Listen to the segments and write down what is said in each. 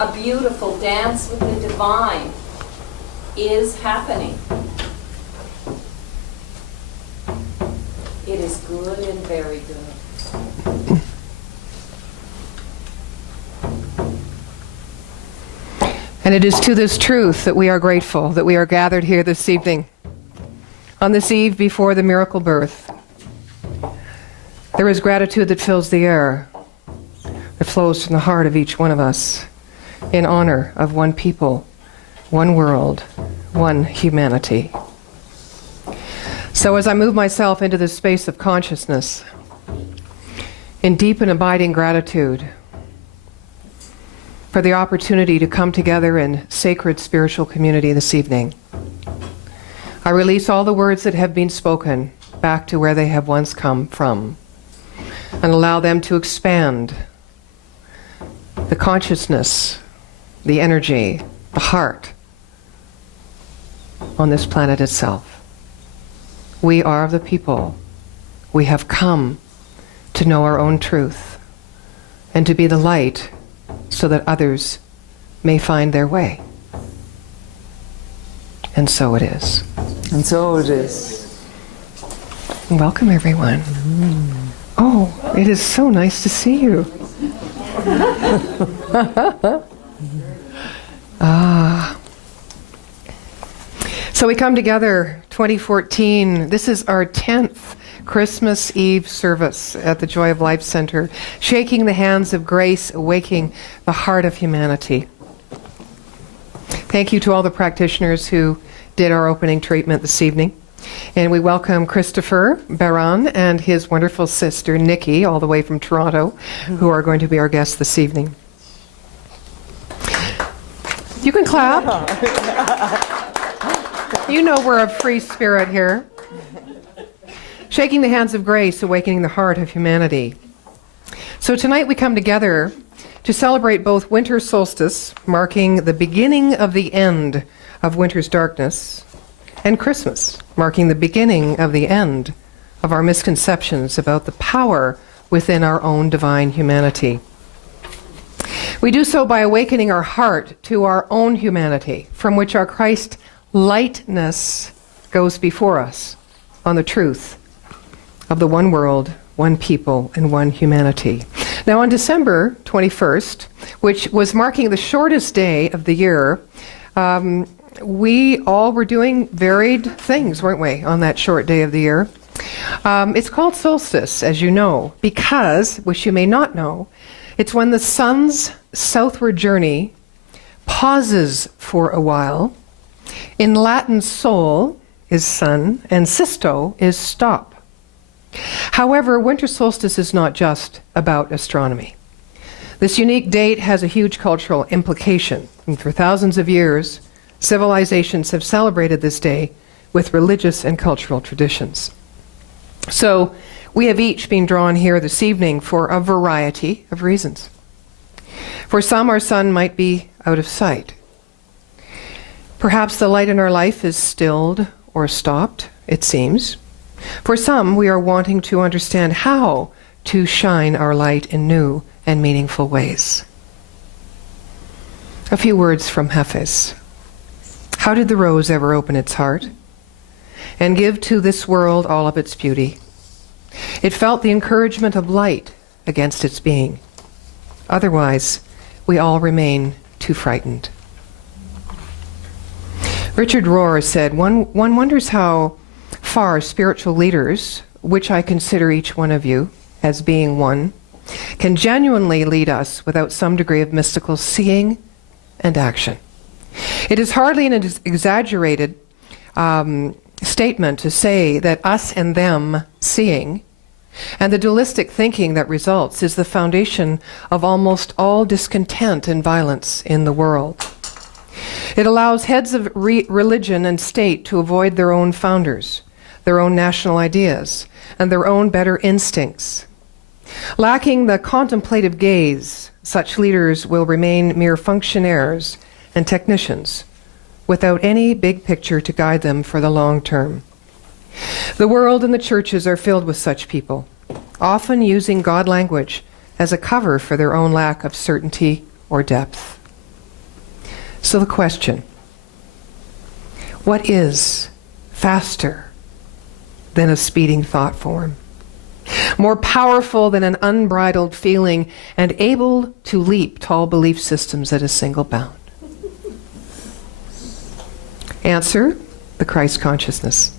a beautiful dance with the divine is happening. It is good and very good. And it is to this truth that we are grateful that we are gathered here this evening, on this eve before the miracle birth. There is gratitude that fills the air, that flows from the heart of each one of us, in honor of one people, one world, one humanity. So as I move myself into this space of consciousness, in deep and abiding gratitude for the opportunity to come together in sacred spiritual community this evening, I release all the words that have been spoken back to where they have once come from, and allow them to expand the consciousness, the energy, the heart on this planet itself. We are the people. We have come to know our own truth and to be the light so that others may find their way. And so it is. And so it is. Welcome, everyone. Oh, it is so nice to see you. So we come together 2014. This is our 10th Christmas Eve service at the Joy of Life Center, shaking the hands of grace, awaking the heart of humanity. Thank you to all the practitioners who did our opening treatment this evening. And we welcome Christopher Baron and his wonderful sister Nikki, all the way from Toronto, who are going to be our guests this evening. You can clap. You know we're a free spirit here. Shaking the hands of grace, awakening the heart of humanity. So tonight we come together to celebrate both winter solstice, marking the beginning of the end of winter's darkness, and Christmas, marking the beginning of the end of our misconceptions about the power within our own divine humanity. We do so by awakening our heart to our own humanity, from which our Christ lightness goes before us on the truth of the one world, one people, and one humanity. Now on December 21st, which was marking the shortest day of the year, we all were doing varied things, weren't we, on that short day of the year? It's called solstice, as you know, because, which you may not know, it's when the sun's southward journey pauses for a while. In Latin, sol is sun, and sisto is stop. However, winter solstice is not just about astronomy. This unique date has a huge cultural implication, and for thousands of years, civilizations have celebrated this day with religious and cultural traditions. So, we have each been drawn here this evening for a variety of reasons. For some, our sun might be out of sight. Perhaps the light in our life is stilled or stopped, it seems. For some, we are wanting to understand how to shine our light in new and meaningful ways. A few words from Hafiz. How did the rose ever open its heart and give to this world all of its beauty? It felt the encouragement of light against its being. Otherwise, we all remain too frightened. Richard Rohr said, one wonders how far spiritual leaders, which I consider each one of you as being one, can genuinely lead us without some degree of mystical seeing and action. It is hardly an exaggerated statement to say that us and them seeing and the dualistic thinking that results is the foundation of almost all discontent and violence in the world. It allows heads of religion and state to avoid their own founders, their own national ideas, and their own better instincts. Lacking the contemplative gaze, such leaders will remain mere functionaries and technicians, without any big picture to guide them for the long term. The world and the churches are filled with such people, often using God language as a cover for their own lack of certainty or depth. So the question, what is faster than a speeding thought form? More powerful than an unbridled feeling and able to leap tall belief systems at a single bound? Answer, the Christ consciousness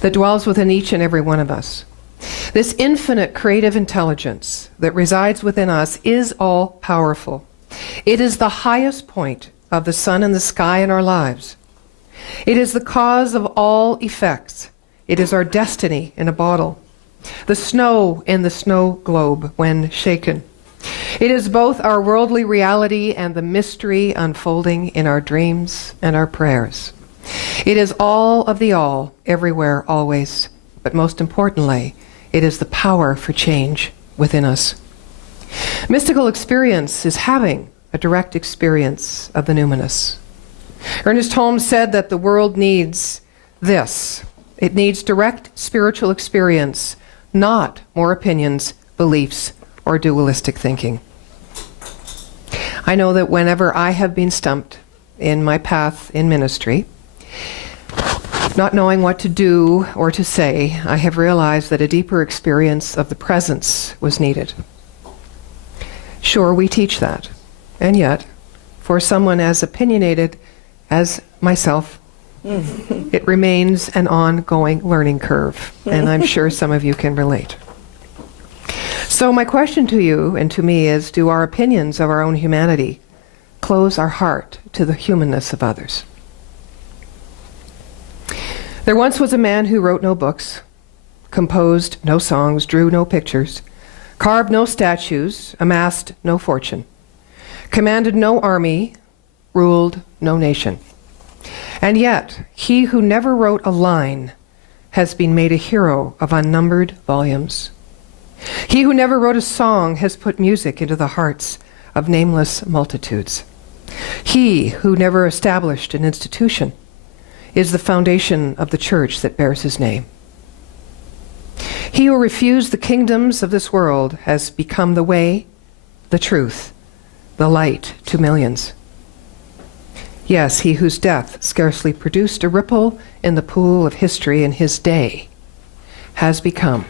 that dwells within each and every one of us. This infinite creative intelligence that resides within us is all powerful. It is the highest point of the sun and the sky in our lives. It is the cause of all effects. It is our destiny in a bottle. The snow in the snow globe when shaken. It is both our worldly reality and the mystery unfolding in our dreams and our prayers. It is all of the all, everywhere, always. But most importantly, it is the power for change within us. Mystical experience is having a direct experience of the numinous. Ernest Holmes said that the world needs this. It needs direct spiritual experience, not more opinions, beliefs, or dualistic thinking. I know that whenever I have been stumped in my path in ministry, not knowing what to do or to say, I have realized that a deeper experience of the presence was needed. Sure, we teach that. And yet, for someone as opinionated as myself, it remains an ongoing learning curve, and I'm sure some of you can relate. So my question to you and to me is, do our opinions of our own humanity close our heart to the humanness of others? There once was a man who wrote no books, composed no songs, drew no pictures, carved no statues, amassed no fortune, commanded no army, ruled no nation. And yet, he who never wrote a line has been made a hero of unnumbered volumes. He who never wrote a song has put music into the hearts of nameless multitudes. He who never established an institution is the foundation of the church that bears his name. He who refused the kingdoms of this world has become the way, the truth, the light to millions. Yes, he whose death scarcely produced a ripple in the pool of history in his day has become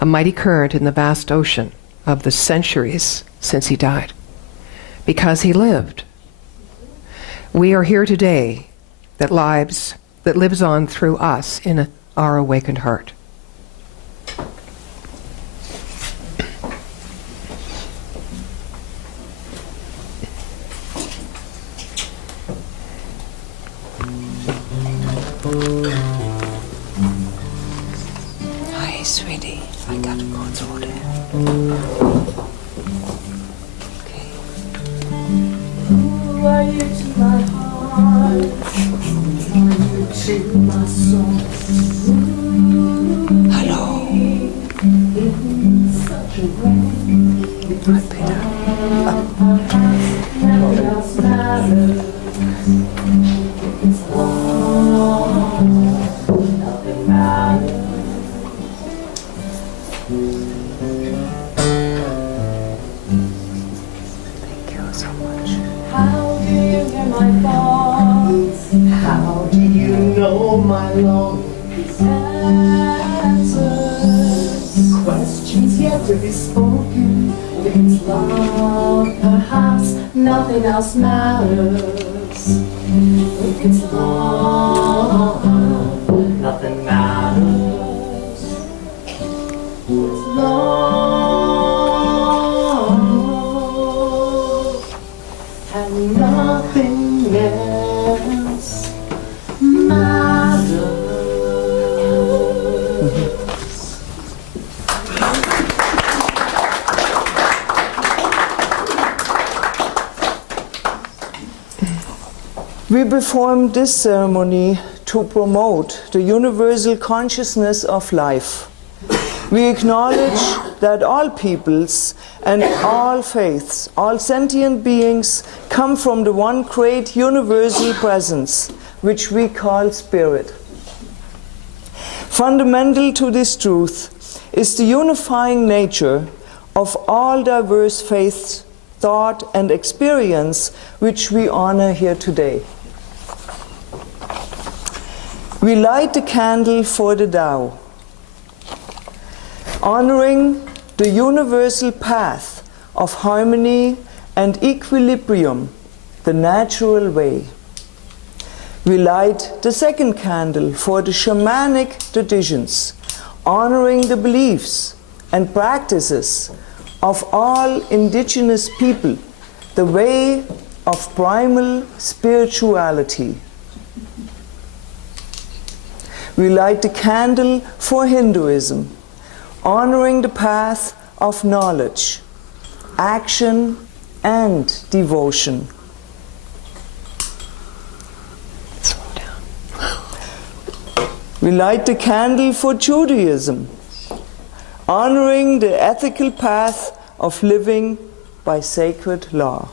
a mighty current in the vast ocean of the centuries since he died, because he lived. We are here today that lives on through us in our awakened heart. Hi, sweetie. I gotta go through that. Okay. Who are you to my heart? Who are you to my soul? Hello. In such a way. Hi, Peter. Nothing else matters. It's love. Nothing matters. Thank you so much. How do you hear my thoughts? How do you know my longings? Answers, questions yet to be spoken. If it's love, perhaps nothing else matters. If it's love, nothing matters. It's love, and nothing else matters. We perform this ceremony to promote the universal consciousness of life. We acknowledge that all peoples and all faiths, all sentient beings come from the one great universal presence, which we call spirit. Fundamental to this truth is the unifying nature of all diverse faiths thought, and experience which we honor here today. We light the candle for the Tao, honoring the universal path of harmony and equilibrium, the natural way. We light the second candle for the shamanic traditions, honoring the beliefs and practices of all indigenous people, the way of primal spirituality. We light the candle for Hinduism, honoring the path of knowledge, action, and devotion. Slow down. We light the candle for Judaism, honoring the ethical path of living by sacred law.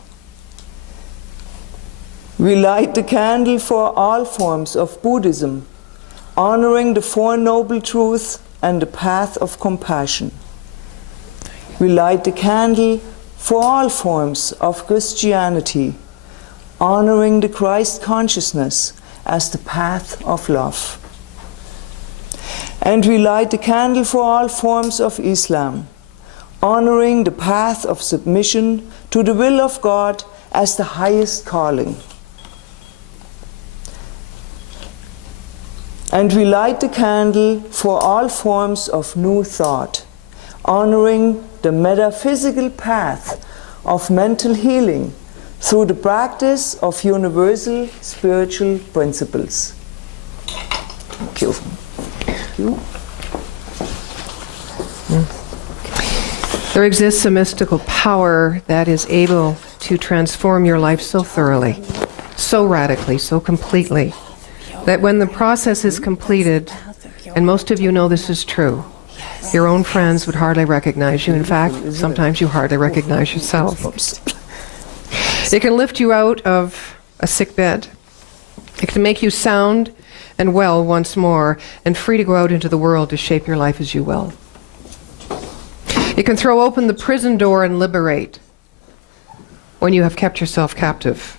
We light the candle for all forms of Buddhism, honoring the Four Noble Truths and the path of compassion. We light the candle for all forms of Christianity, honoring the Christ consciousness as the path of love. And we light the candle for all forms of Islam, honoring the path of submission to the will of God as the highest calling. And we light the candle for all forms of new thought, honoring the metaphysical path of mental healing through the practice of universal spiritual principles. Thank you. Thank you. There exists a mystical power that is able to transform your life so thoroughly, so radically, so completely, that when the process is completed, and most of you know this is true, your own friends would hardly recognize you. In fact, sometimes you hardly recognize yourself. It can lift you out of a sick bed. It can make you sound and well once more, and free to go out into the world to shape your life as you will. It can throw open the prison door and liberate when you have kept yourself captive.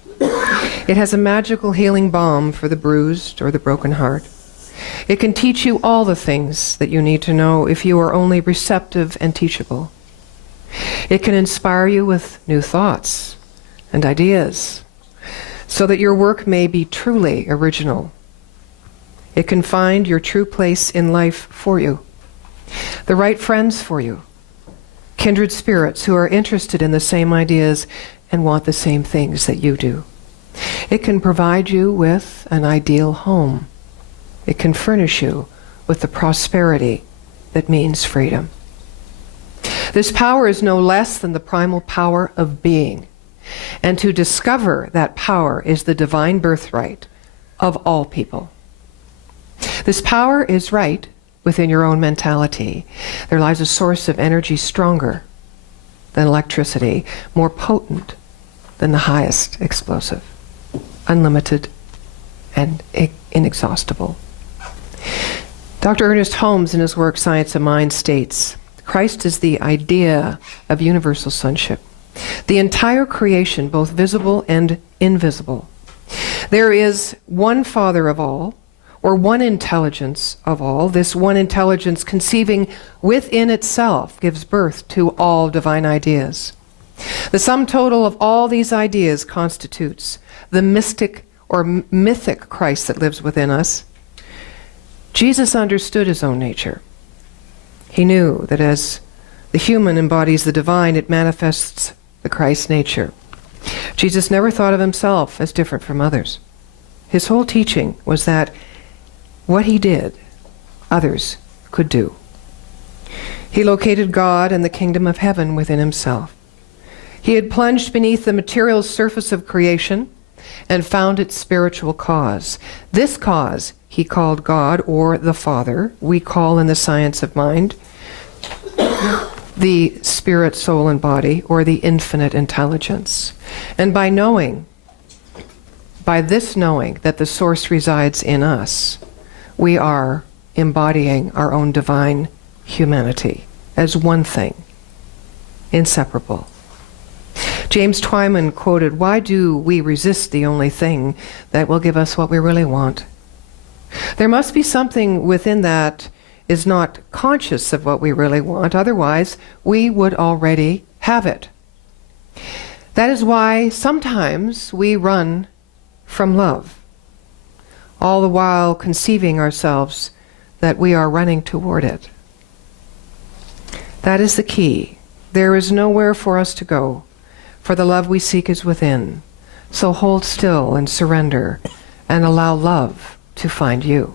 It has a magical healing balm for the bruised or the broken heart. It can teach you all the things that you need to know if you are only receptive and teachable. It can inspire you with new thoughts and ideas so that your work may be truly original. It can find your true place in life for you, the right friends for you, kindred spirits who are interested in the same ideas and want the same things that you do. It can provide you with an ideal home. It can furnish you with the prosperity that means freedom. This power is no less than the primal power of being, and to discover that power is the divine birthright of all people. This power is right within your own mentality. There lies a source of energy stronger than electricity, more potent than the highest explosive, unlimited and inexhaustible. Dr. Ernest Holmes, in his work Science of Mind, states, Christ is the idea of universal sonship, the entire creation, both visible and invisible. There is one Father of all, or one intelligence of all. This one intelligence, conceiving within itself, gives birth to all divine ideas. The sum total of all these ideas constitutes the mystic or mythic Christ that lives within us. Jesus understood his own nature. He knew that as the human embodies the divine, it manifests the Christ nature. Jesus never thought of himself as different from others. His whole teaching was that what he did, others could do. He located God and the kingdom of heaven within himself. He had plunged beneath the material surface of creation and found its spiritual cause. This cause he called God, or the Father. We call in the science of mind the spirit, soul, and body, or the infinite intelligence. And by this knowing that the source resides in us, we are embodying our own divine humanity as one thing, inseparable. James Twyman quoted, "Why do we resist the only thing that will give us what we really want?" There must be something within that is not conscious of what we really want, otherwise we would already have it. That is why sometimes we run from love, all the while conceiving ourselves that we are running toward it. That is the key. There is nowhere for us to go, for the love we seek is within. So hold still and surrender and allow love to find you.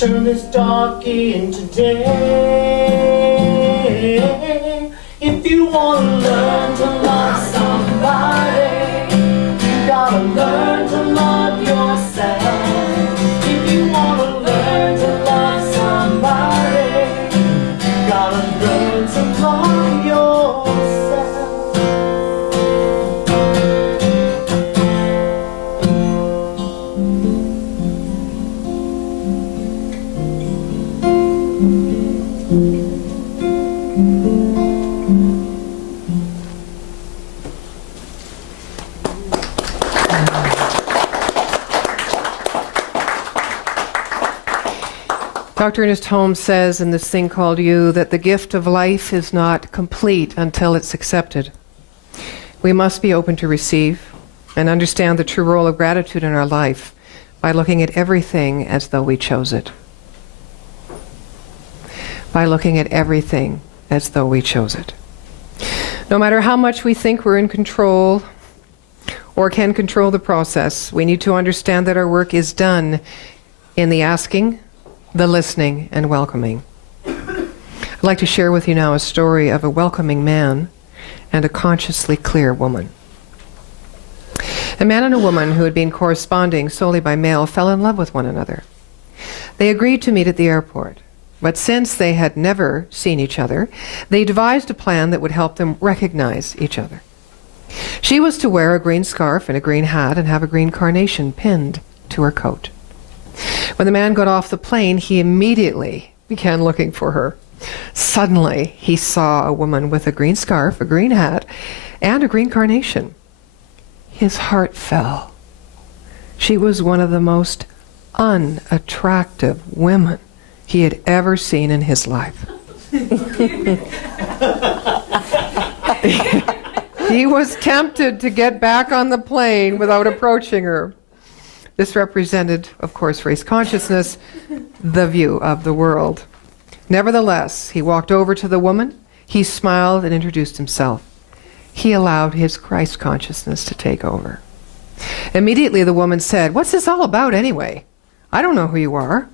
Turn this dark into day. If you want to learn to love somebody, you gotta learn to love yourself. If you want to learn to love somebody, you gotta learn to love yourself. Dr. Ernest Holmes says in this thing called You that the gift of life is not complete until it's accepted. We must be open to receive and understand the true role of gratitude in our life by looking at everything as though we chose it. By looking at everything as though we chose it. No matter how much we think we're in control or can control the process, we need to understand that our work is done in the asking, the listening, and welcoming. I'd like to share with you now a story of a welcoming man and a consciously clear woman. A man and a woman who had been corresponding solely by mail fell in love with one another. They agreed to meet at the airport, but since they had never seen each other, they devised a plan that would help them recognize each other. She was to wear a green scarf and a green hat and have a green carnation pinned to her coat. When the man got off the plane, he immediately began looking for her. Suddenly, he saw a woman with a green scarf, a green hat, and a green carnation. His heart fell. She was one of the most unattractive women he had ever seen in his life. He was tempted to get back on the plane without approaching her. This represented, of course, race consciousness, the view of the world. Nevertheless, he walked over to the woman, he smiled and introduced himself. He allowed his Christ consciousness to take over. Immediately the woman said, "What's this all about anyway? I don't know who you are.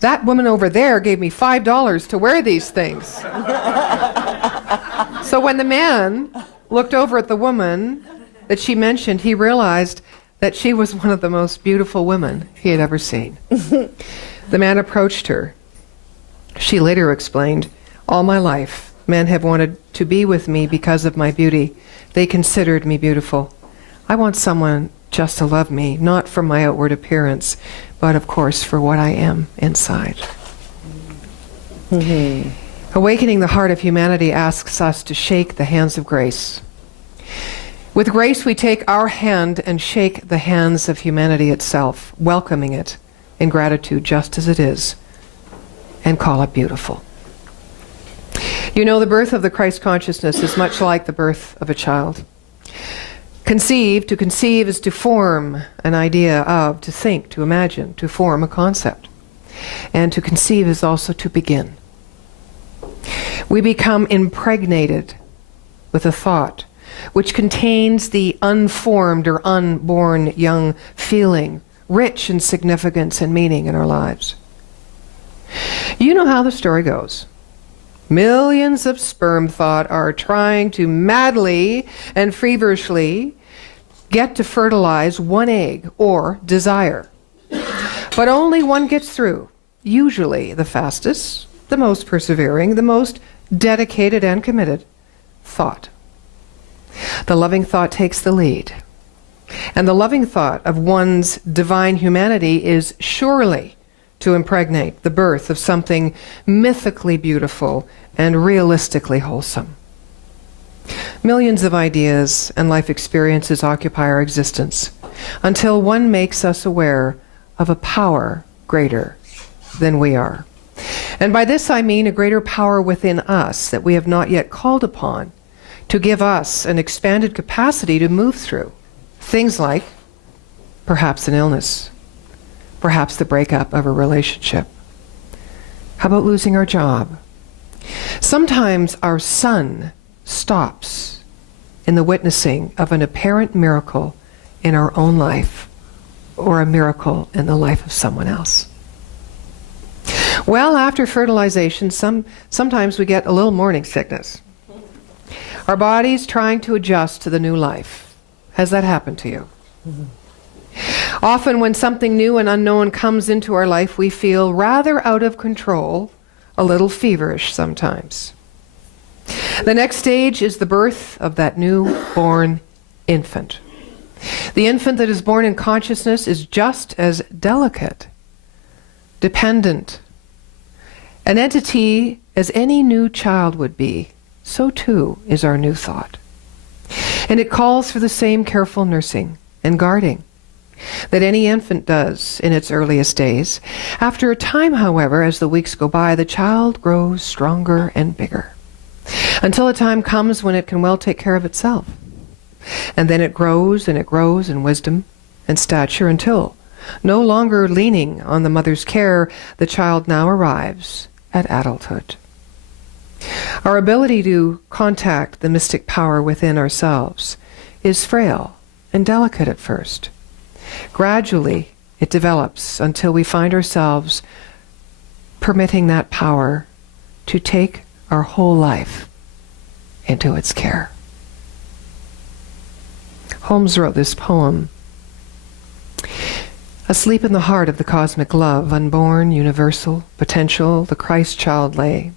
That woman over there gave me $5 to wear these things." So when the man looked over at the woman that she mentioned, he realized that she was one of the most beautiful women he had ever seen. The man approached her. She later explained, "All my life, men have wanted to be with me because of my beauty. They considered me beautiful. I want someone just to love me, not for my outward appearance, but of course for what I am inside." Awakening the heart of humanity asks us to shake the hands of grace. With grace, we take our hand and shake the hands of humanity itself, welcoming it in gratitude just as it is, and call it beautiful. You know, the birth of the Christ consciousness is much like the birth of a child. To conceive is to form an idea of, to think, to imagine, to form a concept. And to conceive is also to begin. We become impregnated with a thought which contains the unformed or unborn young feeling, rich in significance and meaning in our lives. You know how the story goes. Millions of sperm thought are trying to madly and feverishly get to fertilize one egg or desire. But only one gets through, usually the fastest, the most persevering, the most dedicated and committed, thought. The loving thought takes the lead. And the loving thought of one's divine humanity is surely to impregnate the birth of something mythically beautiful and realistically wholesome. Millions of ideas and life experiences occupy our existence until one makes us aware of a power greater than we are. And by this I mean a greater power within us that we have not yet called upon to give us an expanded capacity to move through things like perhaps an illness, perhaps the breakup of a relationship. How about losing our job? Sometimes our sun stops in the witnessing of an apparent miracle in our own life or a miracle in the life of someone else. Well, after fertilization, sometimes we get a little morning sickness. Our body's trying to adjust to the new life. Has that happened to you? Mm-hmm. Often when something new and unknown comes into our life, we feel rather out of control, a little feverish sometimes. The next stage is the birth of that newborn infant. The infant that is born in consciousness is just as delicate, dependent, an entity as any new child would be. So too is our new thought. And it calls for the same careful nursing and guarding that any infant does in its earliest days. After a time, however, as the weeks go by, the child grows stronger and bigger, until a time comes when it can well take care of itself. And then it grows in wisdom and stature until, no longer leaning on the mother's care, the child now arrives at adulthood. Our ability to contact the mystic power within ourselves is frail and delicate at first. Gradually, it develops until we find ourselves permitting that power to take our whole life into its care. Holmes wrote this poem. Asleep in the heart of the cosmic love, unborn, universal, potential, the Christ child lay.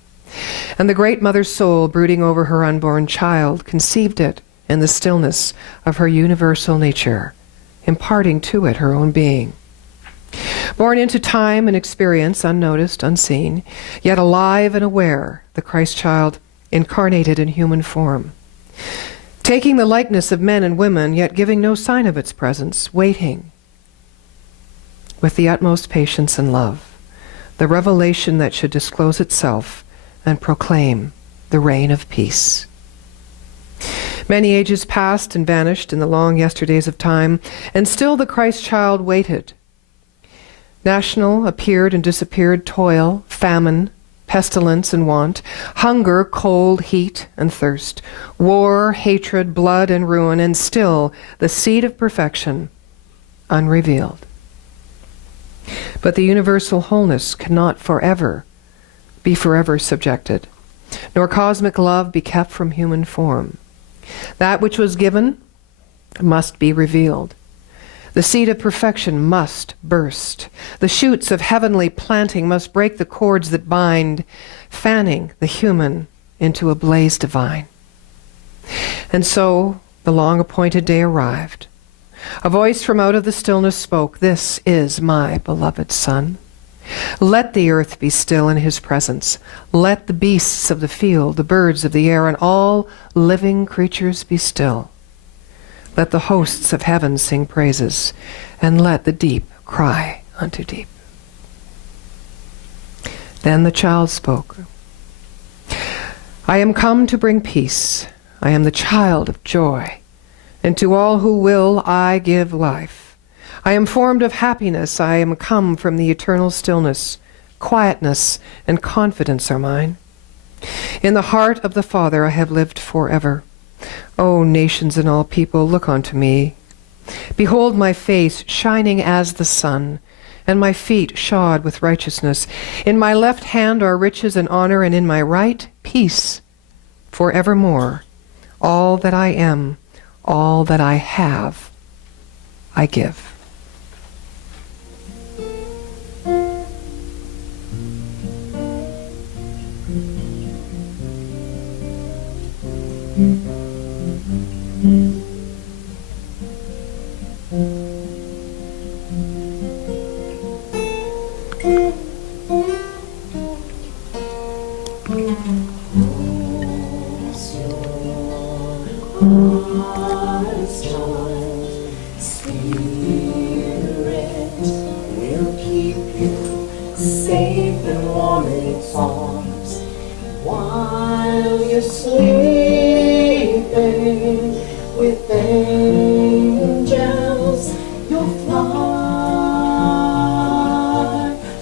And the great mother's soul, brooding over her unborn child, conceived it in the stillness of her universal nature, imparting to it her own being. Born into time and experience, unnoticed, unseen, yet alive and aware, the Christ child incarnated in human form, taking the likeness of men and women, yet giving no sign of its presence, waiting with the utmost patience and love, the revelation that should disclose itself and proclaim the reign of peace. Many ages passed and vanished in the long yesterdays of time, and still the Christ child waited. National appeared and disappeared toil, famine, pestilence and want, hunger, cold, heat and thirst, war, hatred, blood and ruin, and still the seed of perfection unrevealed. But the universal wholeness cannot be forever subjected, nor cosmic love be kept from human form. That which was given must be revealed. The seed of perfection must burst. The shoots of heavenly planting must break the cords that bind, fanning the human into a blaze divine. And so the long-appointed day arrived. A voice from out of the stillness spoke, "This is my beloved Son. Let the earth be still in his presence. Let the beasts of the field, the birds of the air, and all living creatures be still. Let the hosts of heaven sing praises, and let the deep cry unto deep. Then the child spoke. I am come to bring peace. I am the child of joy, and to all who will I give life. I am formed of happiness. I am come from the eternal stillness. Quietness and confidence are mine. In the heart of the Father I have lived forever. O nations and all people, look unto me. Behold my face shining as the sun, and my feet shod with righteousness. In my left hand are riches and honor, and in my right peace forevermore. All that I am, all that I have, I give.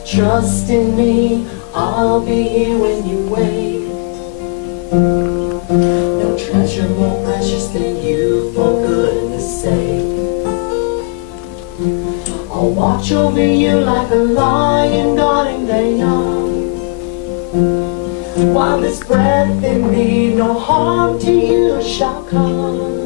Trust in me, I'll be here when you wake. No treasure more precious than you, for goodness sake. I'll watch over you like a lion guarding the young. While there's breath in me, no harm to you shall come.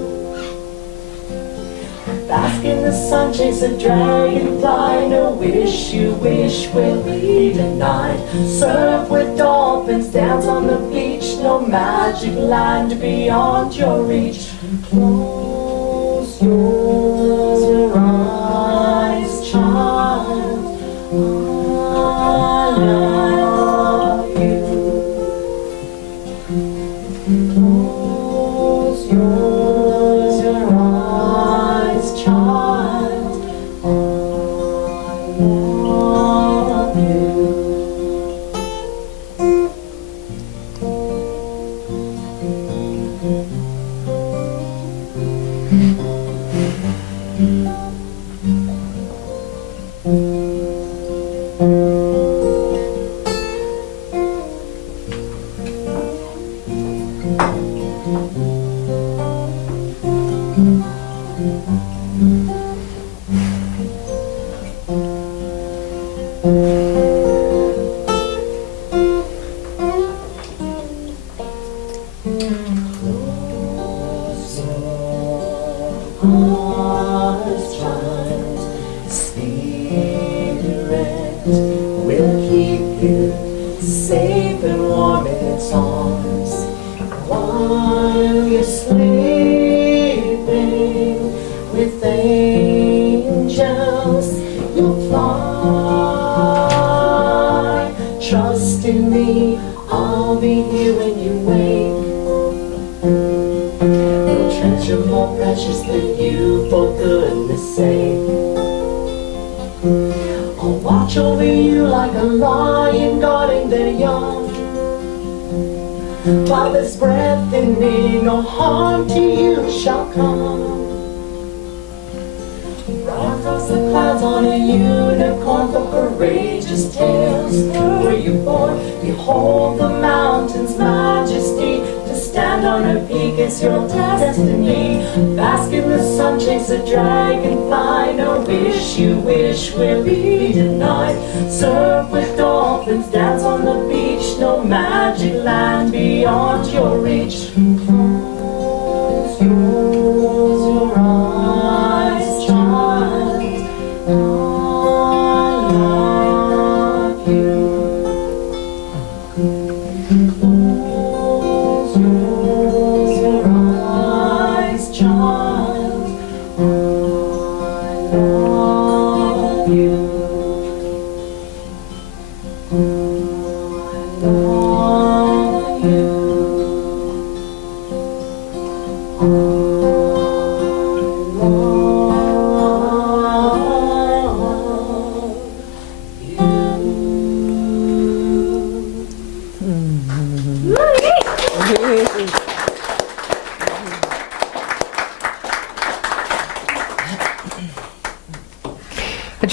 Bask in the sun, chase a dragonfly. No wish you wish will be denied. Surf with dolphins, dance on the beach. No magic land beyond your reach. Close your eyes, child. I love you. Close your eyes, child. I love you. Eyes, child, Spirit will keep you safe and warm in its arms. While you're sleeping with angels, you'll fly. Trust in me, I'll be here when you wake. No treasure more precious than you, for goodness sake. I'll watch over you like a lion guarding the young. While there's breath in me, no harm to you shall come. Ride across the clouds on a unicorn for courageous tales. Were you born? Behold the mountain's majesty. To stand on her peak is your destiny. Bask in the sun, chase a dragonfly. No wish you wish will be denied. Surf with dolphins, dance on the beach. No magic land beyond your reach. Close your eyes, child. I love you. Close your eyes, child. I love you. I love you. I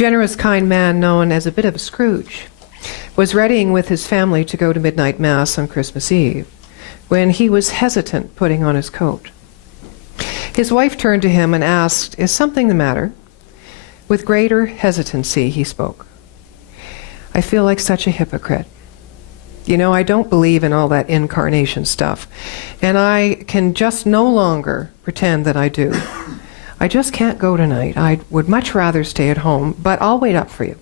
generous, kind man known as a bit of a Scrooge was readying with his family to go to midnight mass on Christmas Eve when he was hesitant putting on his coat. His wife turned to him and asked, "Is something the matter?" With greater hesitancy, he spoke. "I feel like such a hypocrite. You know, I don't believe in all that incarnation stuff, and I can just no longer pretend that I do. I just can't go tonight. I would much rather stay at home, but I'll wait up for you."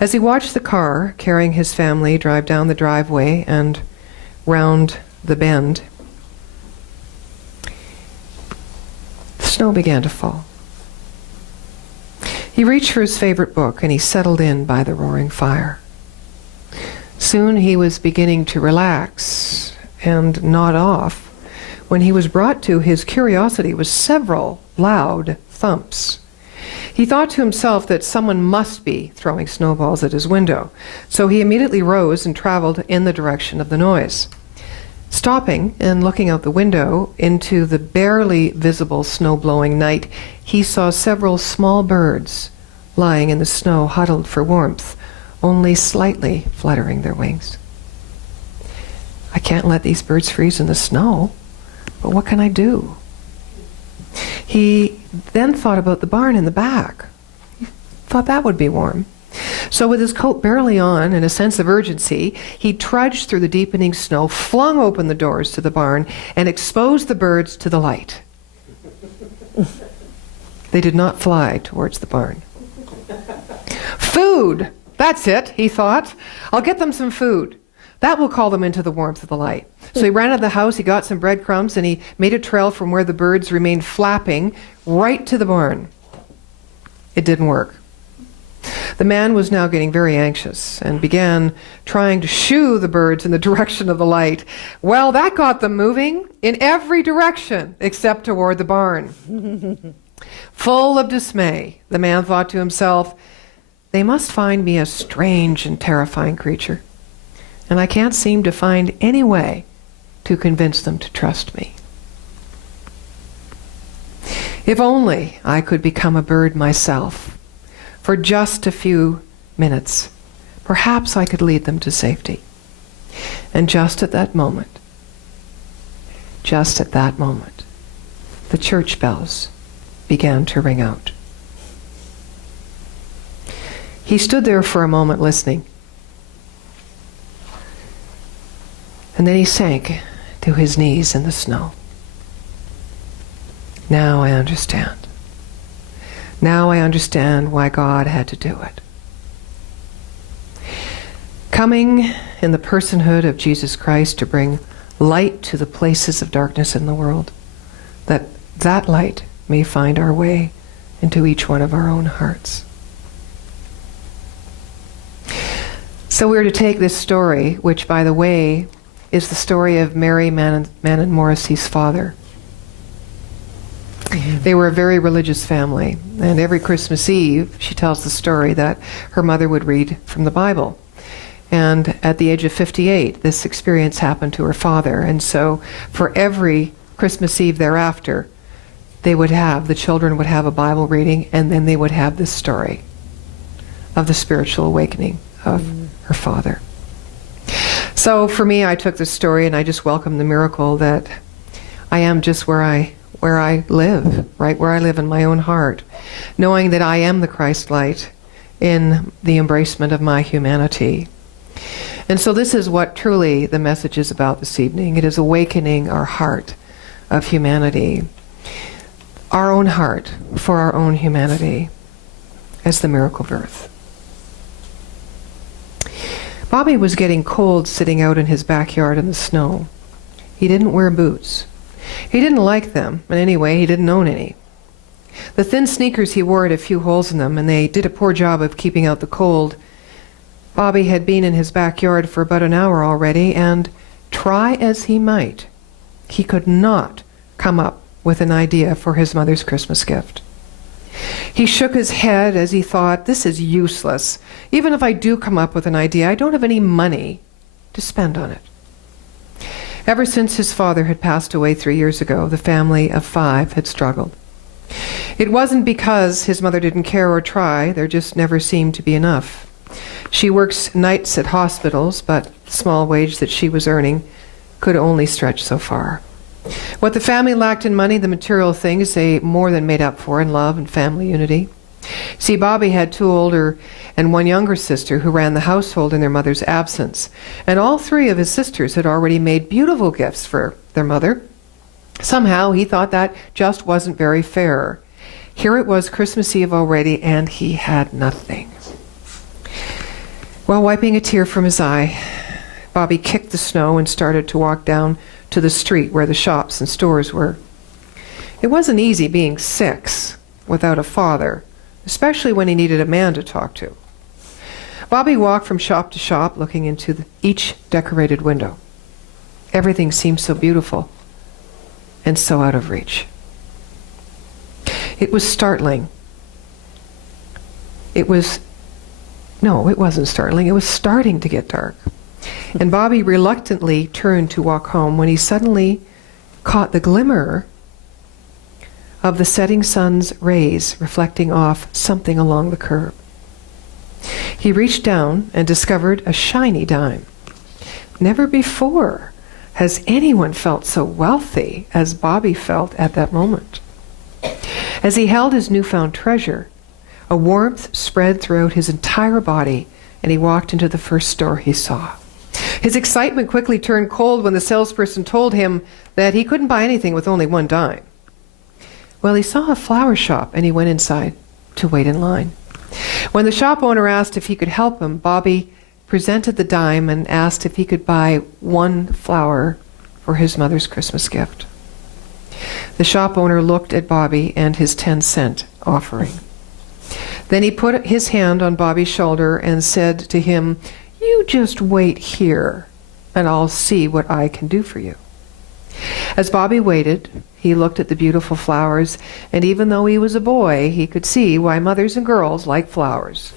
As he watched the car carrying his family drive down the driveway and round the bend, the snow began to fall. He reached for his favorite book and he settled in by the roaring fire. Soon he was beginning to relax and nod off when he was brought to his curiosity with several loud thumps. He thought to himself that someone must be throwing snowballs at his window, so he immediately rose and traveled in the direction of the noise. Stopping and looking out the window into the barely visible snow-blowing night, he saw several small birds lying in the snow, huddled for warmth, only slightly fluttering their wings. "I can't let these birds freeze in the snow, but what can I do?" He then thought about the barn in the back. He thought that would be warm. So with his coat barely on and a sense of urgency, he trudged through the deepening snow, flung open the doors to the barn, and exposed the birds to the light. They did not fly towards the barn. "Food! That's it," he thought. "I'll get them some food. That will call them into the warmth of the light." So he ran out of the house, he got some breadcrumbs, and he made a trail from where the birds remained flapping right to the barn. It didn't work. The man was now getting very anxious and began trying to shoo the birds in the direction of the light. Well, that got them moving in every direction except toward the barn. Full of dismay, the man thought to himself, "They must find me a strange and terrifying creature, and I can't seem to find any way to convince them to trust me. If only I could become a bird myself for just a few minutes, perhaps I could lead them to safety." And just at that moment, the church bells began to ring out. He stood there for a moment listening, and then he sank to his knees in the snow. Now I understand. Now I understand why God had to do it. Coming in the personhood of Jesus Christ to bring light to the places of darkness in the world, that light may find our way into each one of our own hearts. So we're to take this story, which, by the way, is the story of Mary Manon Morrissey's father. They were a very religious family, and every Christmas Eve, she tells the story that her mother would read from the Bible. And at the age of 58, this experience happened to her father, and so for every Christmas Eve thereafter, the children would have a Bible reading, and then they would have this story of the spiritual awakening of her father. So for me, I took this story and I just welcomed the miracle that I am just where I live, right where I live in my own heart, knowing that I am the Christ light in the embracement of my humanity. And so this is what truly the message is about this evening. It is awakening our heart of humanity, our own heart for our own humanity as the miracle birth. Bobby was getting cold sitting out in his backyard in the snow. He didn't wear boots. He didn't like them, and anyway, he didn't own any. The thin sneakers he wore had a few holes in them, and they did a poor job of keeping out the cold. Bobby had been in his backyard for about an hour already, and try as he might, he could not come up with an idea for his mother's Christmas gift. He shook his head as he thought, this is useless. Even if I do come up with an idea, I don't have any money to spend on it. Ever since his father had passed away 3 years ago, the family of 5 had struggled. It wasn't because his mother didn't care or try, there just never seemed to be enough. She works nights at hospitals, but the small wage that she was earning could only stretch so far. What the family lacked in money, the material things, they more than made up for in love and family unity. See, Bobby had 2 older and 1 younger sister who ran the household in their mother's absence, and all 3 of his sisters had already made beautiful gifts for their mother. Somehow he thought that just wasn't very fair. Here it was Christmas Eve already, and he had nothing. While wiping a tear from his eye, Bobby kicked the snow and started to walk down to the street where the shops and stores were. It wasn't easy being 6 without a father, especially when he needed a man to talk to. Bobby walked from shop to shop, looking into each decorated window. Everything seemed so beautiful and so out of reach. It was startling. It wasn't startling. It was starting to get dark. And Bobby reluctantly turned to walk home when he suddenly caught the glimmer of the setting sun's rays reflecting off something along the curb. He reached down and discovered a shiny dime. Never before has anyone felt so wealthy as Bobby felt at that moment. As he held his newfound treasure, a warmth spread throughout his entire body, and he walked into the first store he saw. His excitement quickly turned cold when the salesperson told him that he couldn't buy anything with only 1 dime. Well, he saw a flower shop, and he went inside to wait in line. When the shop owner asked if he could help him, Bobby presented the dime and asked if he could buy 1 flower for his mother's Christmas gift. The shop owner looked at Bobby and his 10-cent offering. Then he put his hand on Bobby's shoulder and said to him, "You just wait here, and I'll see what I can do for you." As Bobby waited, he looked at the beautiful flowers, and even though he was a boy, he could see why mothers and girls like flowers.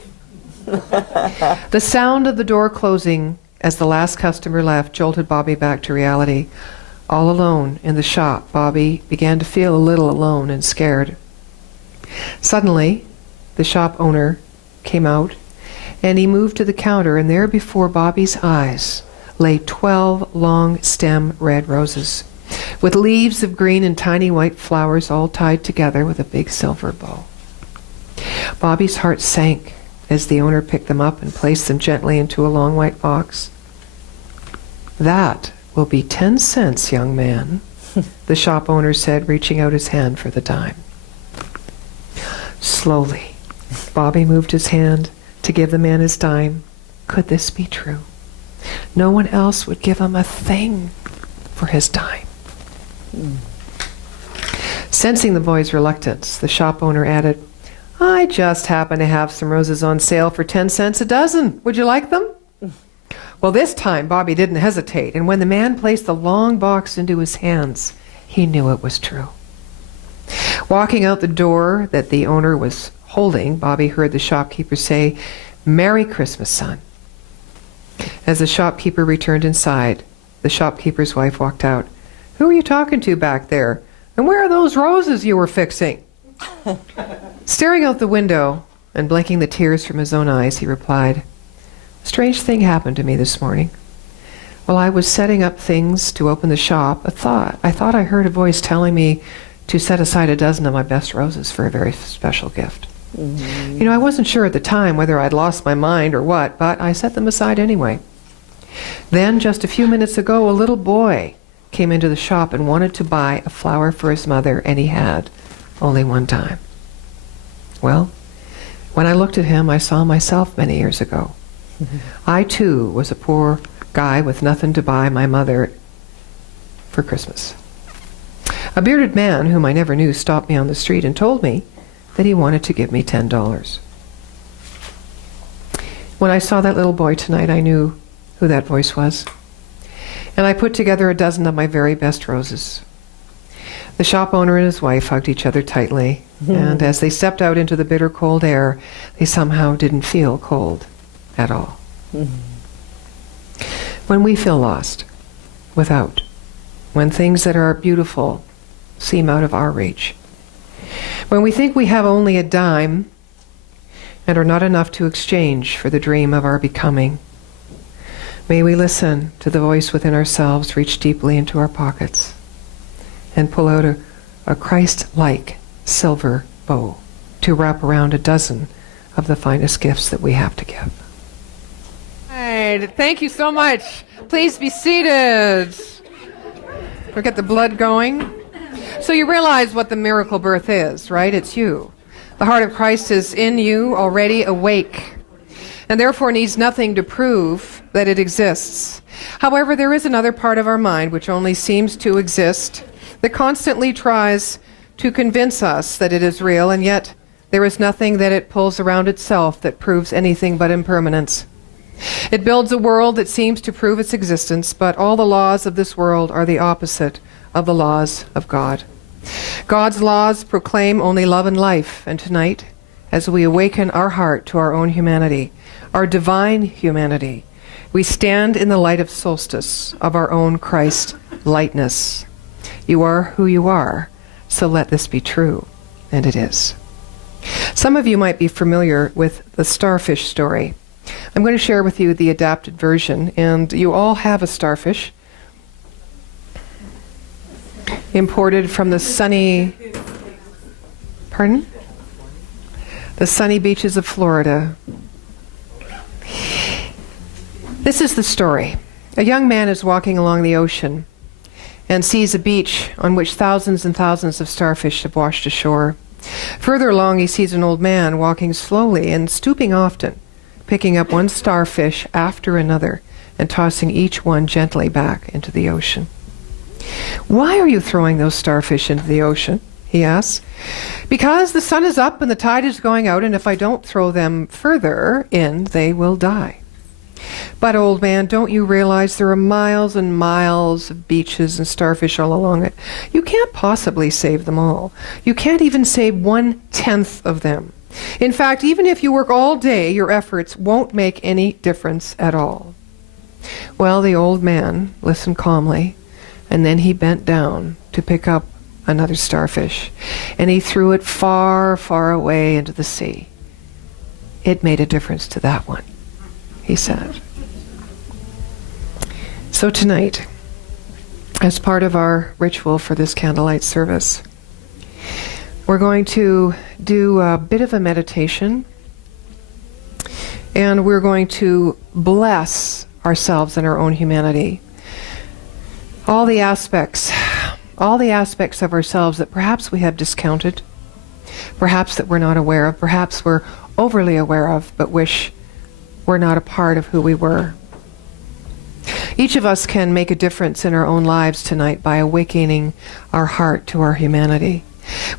The sound of the door closing as the last customer left jolted Bobby back to reality. All alone in the shop, Bobby began to feel a little alone and scared. Suddenly, the shop owner came out, and he moved to the counter, and there before Bobby's eyes lay 12 long stem red roses, with leaves of green and tiny white flowers all tied together with a big silver bow. Bobby's heart sank as the owner picked them up and placed them gently into a long white box. "That will be 10 cents, young man," the shop owner said, reaching out his hand for the dime. Slowly, Bobby moved his hand to give the man his dime. Could this be true? No one else would give him a thing for his dime. Sensing the boy's reluctance, the shop owner added, "I just happen to have some roses on sale for 10 cents a dozen. Would you like them?" Well, this time Bobby didn't hesitate, and when the man placed the long box into his hands, he knew it was true. Walking out the door that the owner was holding, Bobby heard the shopkeeper say, "Merry Christmas, son." As the shopkeeper returned inside, the shopkeeper's wife walked out. "Who are you talking to back there? And where are those roses you were fixing?" Staring out the window and blinking the tears from his own eyes, he replied, "A strange thing happened to me this morning. While I was setting up things to open the shop, I thought I heard a voice telling me to set aside a dozen of my best roses for a very special gift. You know, I wasn't sure at the time whether I'd lost my mind or what, but I set them aside anyway. Then, just a few minutes ago, a little boy came into the shop and wanted to buy a flower for his mother, and he had only 1 dime. Well, when I looked at him, I saw myself many years ago. I, too, was a poor guy with nothing to buy my mother for Christmas. A bearded man, whom I never knew, stopped me on the street and told me that he wanted to give me $10. When I saw that little boy tonight, I knew who that voice was. And I put together a dozen of my very best roses. The shop owner and his wife hugged each other tightly, and as they stepped out into the bitter cold air, they somehow didn't feel cold at all. When we feel lost, without, when things that are beautiful seem out of our reach, When we think we have only a dime and are not enough to exchange for the dream of our becoming, may we listen to the voice within ourselves, reach deeply into our pockets, and pull out a Christ-like silver bow to wrap around a dozen of the finest gifts that we have to give. All right, thank you so much. Please be seated. We'll get the blood going. So you realize what the miracle birth is, right? It's you. The heart of Christ is in you, already awake, and therefore needs nothing to prove that it exists. However, there is another part of our mind which only seems to exist, that constantly tries to convince us that it is real, and yet there is nothing that it pulls around itself that proves anything but impermanence. It builds a world that seems to prove its existence, but all the laws of this world are the opposite of the laws of God. God's laws proclaim only love and life, and tonight, as we awaken our heart to our own humanity, our divine humanity, we stand in the light of solstice of our own Christ lightness. You are who you are, so let this be true, and it is. Some of you might be familiar with the starfish story. I'm going to share with you the adapted version, and you all have a starfish imported from the sunny, the sunny beaches of Florida. This is the story. A young man is walking along the ocean and sees a beach on which thousands and thousands of starfish have washed ashore. Further along, he sees an old man walking slowly and stooping often, picking up one starfish after another and tossing each one gently back into the ocean. "Why are you throwing those starfish into the ocean?" he asks. "Because the sun is up and the tide is going out, and if I don't throw them further in, they will die." "But, old man, don't you realize there are miles and miles of beaches and starfish all along it? You can't possibly save them all. You can't even save 1/10 of them. In fact, even if you work all day, your efforts won't make any difference at all." Well, the old man listened calmly, and then he bent down to pick up another starfish, and he threw it far, far away into the sea. "It made a difference to that one," he said. So tonight, as part of our ritual for this candlelight service, we're going to do a bit of a meditation, and we're going to bless ourselves and our own humanity. All the aspects of ourselves that perhaps we have discounted, perhaps that we're not aware of, perhaps we're overly aware of, but wish were not a part of who we were. Each of us can make a difference in our own lives tonight by awakening our heart to our humanity.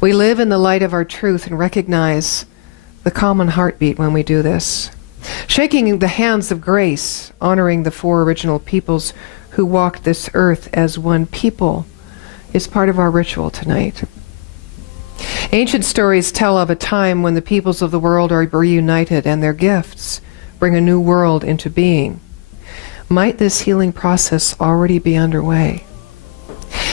We live in the light of our truth and recognize the common heartbeat when we do this. Shaking the hands of grace, honoring the 4 original peoples who walked this earth as one people, is part of our ritual tonight. Ancient stories tell of a time when the peoples of the world are reunited and their gifts bring a new world into being. Might this healing process already be underway?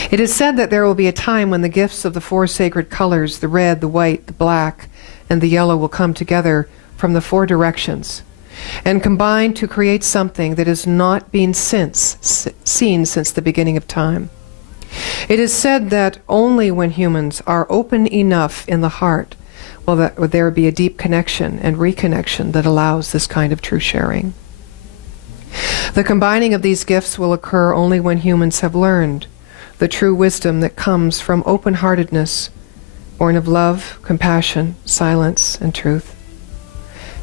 It is said that there will be a time when the gifts of the 4 sacred colors, the red, the white, the black, and the yellow, will come together from the 4 directions and combine to create something that has not been seen since the beginning of time. It is said that only when humans are open enough in the heart will there be a deep connection and reconnection that allows this kind of true sharing. The combining of these gifts will occur only when humans have learned the true wisdom that comes from open-heartedness, born of love, compassion, silence, and truth.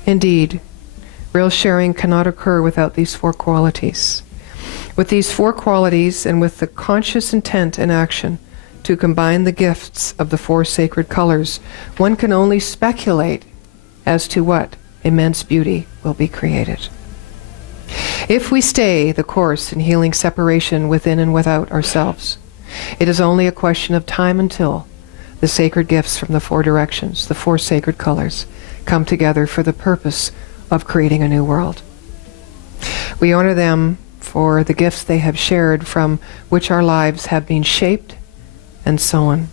Indeed, real sharing cannot occur without these 4 qualities. With these 4 qualities, and with the conscious intent and action to combine the gifts of the 4 sacred colors, one can only speculate as to what immense beauty will be created. If we stay the course in healing separation within and without ourselves, it is only a question of time until the sacred gifts from the 4 directions, the 4 sacred colors, come together for the purpose of creating a new world. We honor them for the gifts they have shared, from which our lives have been shaped and sown.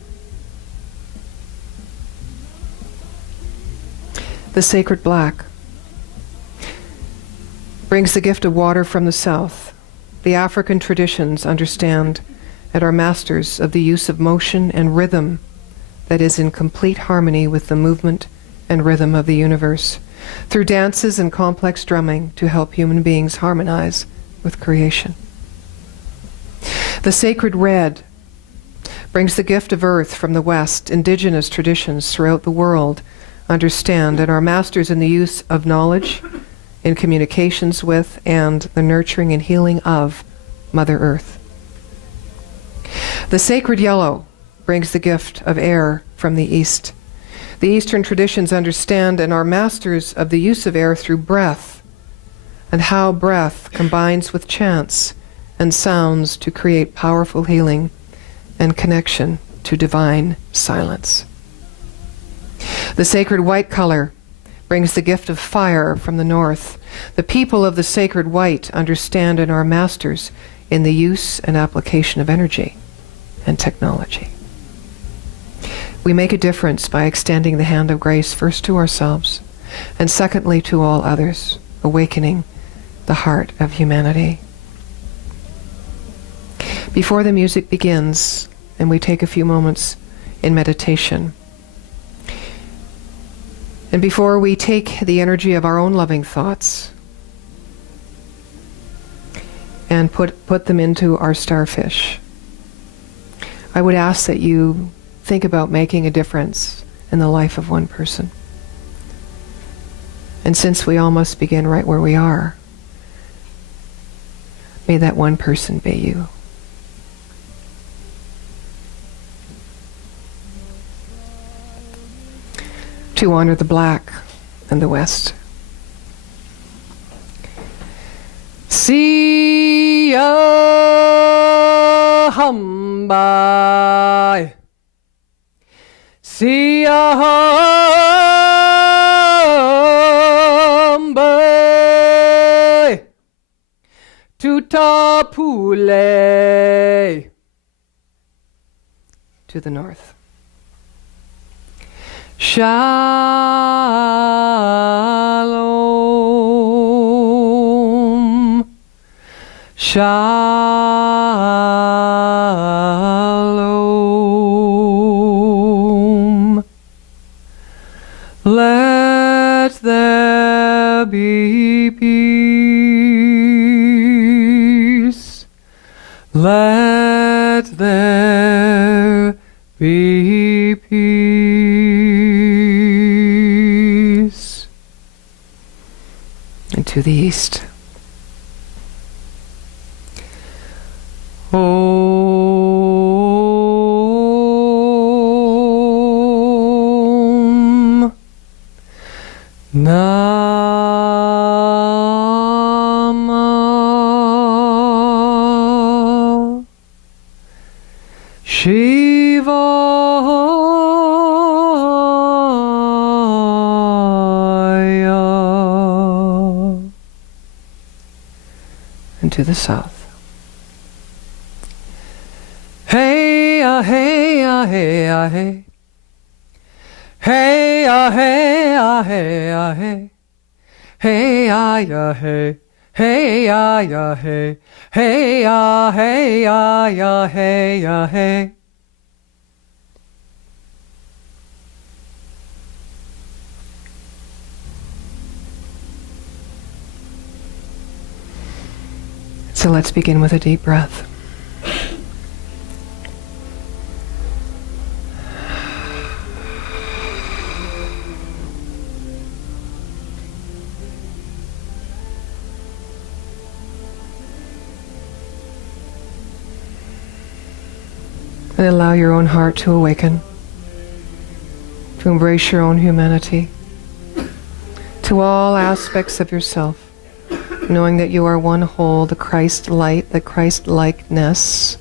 The sacred black brings the gift of water from the south. The African traditions understand and are masters of the use of motion and rhythm that is in complete harmony with the movement and rhythm of the universe, through dances and complex drumming to help human beings harmonize with creation. The sacred red brings the gift of earth from the west. Indigenous traditions throughout the world understand and are masters in the use of knowledge, in communications with, and the nurturing and healing of Mother Earth. The sacred yellow brings the gift of air from the east. The Eastern traditions understand and are masters of the use of air through breath, and how breath combines with chants and sounds to create powerful healing and connection to divine silence. The sacred white color brings the gift of fire from the north. The people of the sacred white understand and are masters in the use and application of energy and technology. We make a difference by extending the hand of grace first to ourselves and secondly to all others, awakening the heart of humanity. Before the music begins and we take a few moments in meditation, and before we take the energy of our own loving thoughts and put them into our starfish, I would ask that you think about making a difference in the life of one person. And since we all must begin right where we are, may that one person be you. To honor the black and the west. Siya hambai, siya hambai, tutapule, to the north. Shalom, shalom. Let there be peace. Let there be peace. And to the east. Om Namah Shivaya. And to the south. Hey ah hey ah hey ah hey. Hey ah hey ah hey ah hey. Hey ah ya hey. Hey ah ya hey. Hey ah ya hey ya hey. So let's begin with a deep breath. And allow your own heart to awaken, to embrace your own humanity, to all aspects of yourself, knowing that you are one whole, the Christ light, the Christ likeness,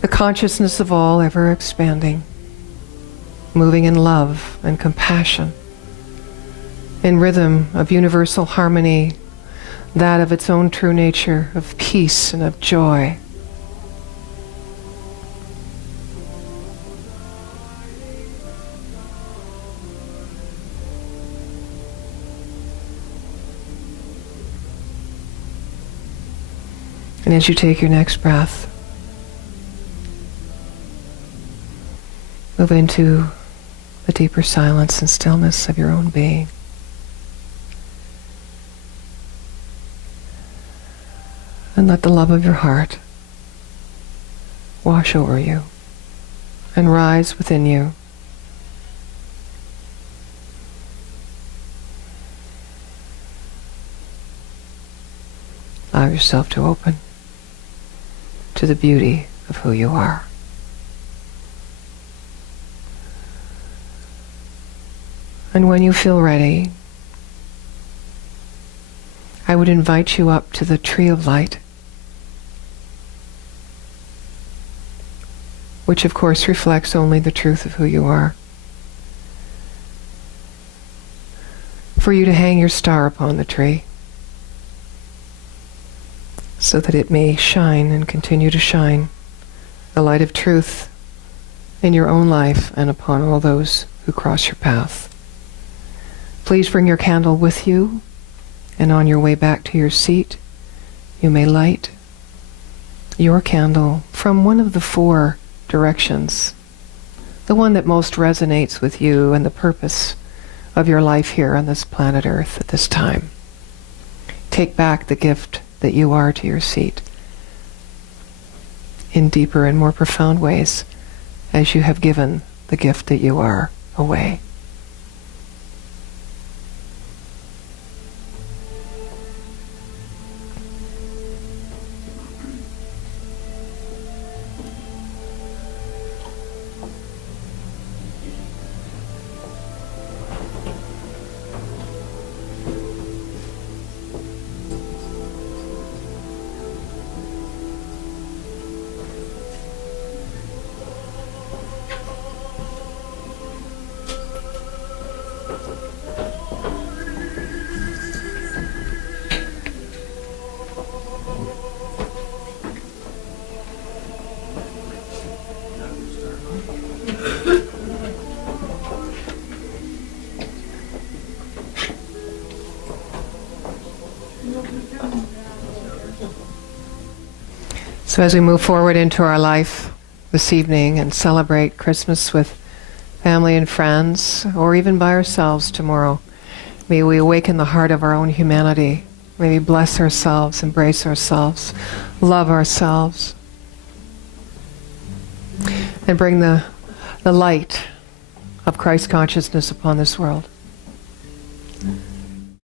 the consciousness of all ever expanding, moving in love and compassion, in rhythm of universal harmony, that of its own true nature, of peace and of joy. And as you take your next breath, move into the deeper silence and stillness of your own being. And let the love of your heart wash over you and rise within you. Allow yourself to open to the beauty of who you are. And when you feel ready, I would invite you up to the tree of light, which of course reflects only the truth of who you are, for you to hang your star upon the tree so that it may shine and continue to shine the light of truth in your own life and upon all those who cross your path. Please bring your candle with you, and on your way back to your seat, you may light your candle from one of the 4 directions, the one that most resonates with you and the purpose of your life here on this planet Earth at this time. Take back the gift that you are to your seat in deeper and more profound ways as you have given the gift that you are away. So as we move forward into our life this evening and celebrate Christmas with family and friends, or even by ourselves tomorrow, may we awaken the heart of our own humanity. May we bless ourselves, embrace ourselves, love ourselves, and bring the light of Christ consciousness upon this world.